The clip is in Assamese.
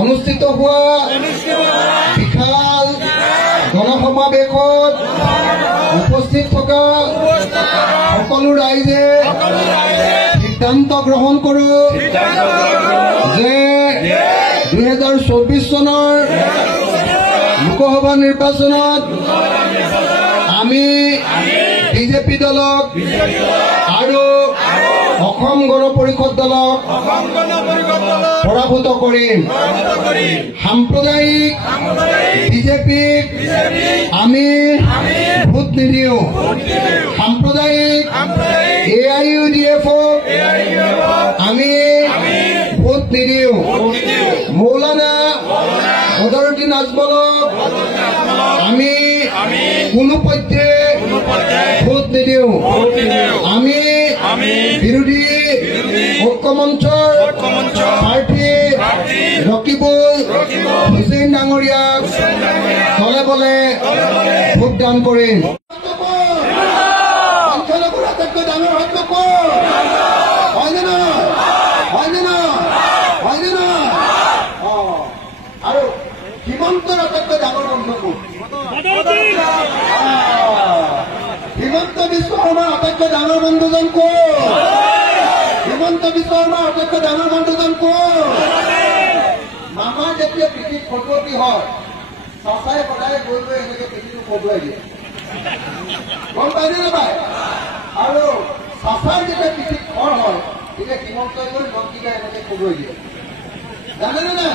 অনুষ্ঠিত হোৱা বিশাল গণসমাবেশত উপস্থিত থকা সকলো ৰাইজে সিদ্ধান্ত গ্ৰহণ কৰোঁ যে 2024 চনৰ লোকসভা নিৰ্বাচনত আমি বিজেপি দলক আৰু অসম গণ পৰিষদ দলক পৰাভূত কৰিম। সাম্প্ৰদায়িক বিজেপিক আমি ভোট নিদিওঁ। সাম্প্ৰদায়িক AIUDF আমি ভোট নিদিওঁ। মৌলানা বদৰুদ্দিন আজমলক আমি কোনো পক্ষে ভোট নিদিওঁ। আমি বিৰোধী ঐক্যমঞ্চৰ প্ৰাৰ্থী ৰকিবুল হুছেইন ডাঙৰীয়াক দলে বলে ভোটদান কৰিম। সংখ্যালঘুৰ আটাইতকৈ ডাঙৰ হত্যক হয়নে নহয়? হয়নে নহয়? হয়নে নহয়? আৰু হিমন্তৰ আটাইতকৈ ডাঙৰ বন্ধু হিমন্ত বিশ্ব শৰ্মাৰ আটাইতকৈ ডাঙৰ বন্ধুজন কোন? হিমন্ত বিশ্ব শৰ্মাৰ আটাইতকৈ ডাঙৰ বন্ধুজন কোন? মামাৰ যেতিয়া পিঠিত খটুৱতি হয় চাচাই সদায় গৈ গৈ এনেকে পিঠিটো খটুৱাই দিয়ে, গম পাইনে নাপায়? আৰু চাচাই যেতিয়া পিঠিত খৰ হয় তেতিয়া হিমন্তই গৈ মন্ত্ৰীকে এনেকে খটুৱাই দিয়ে, জানেনে নাই?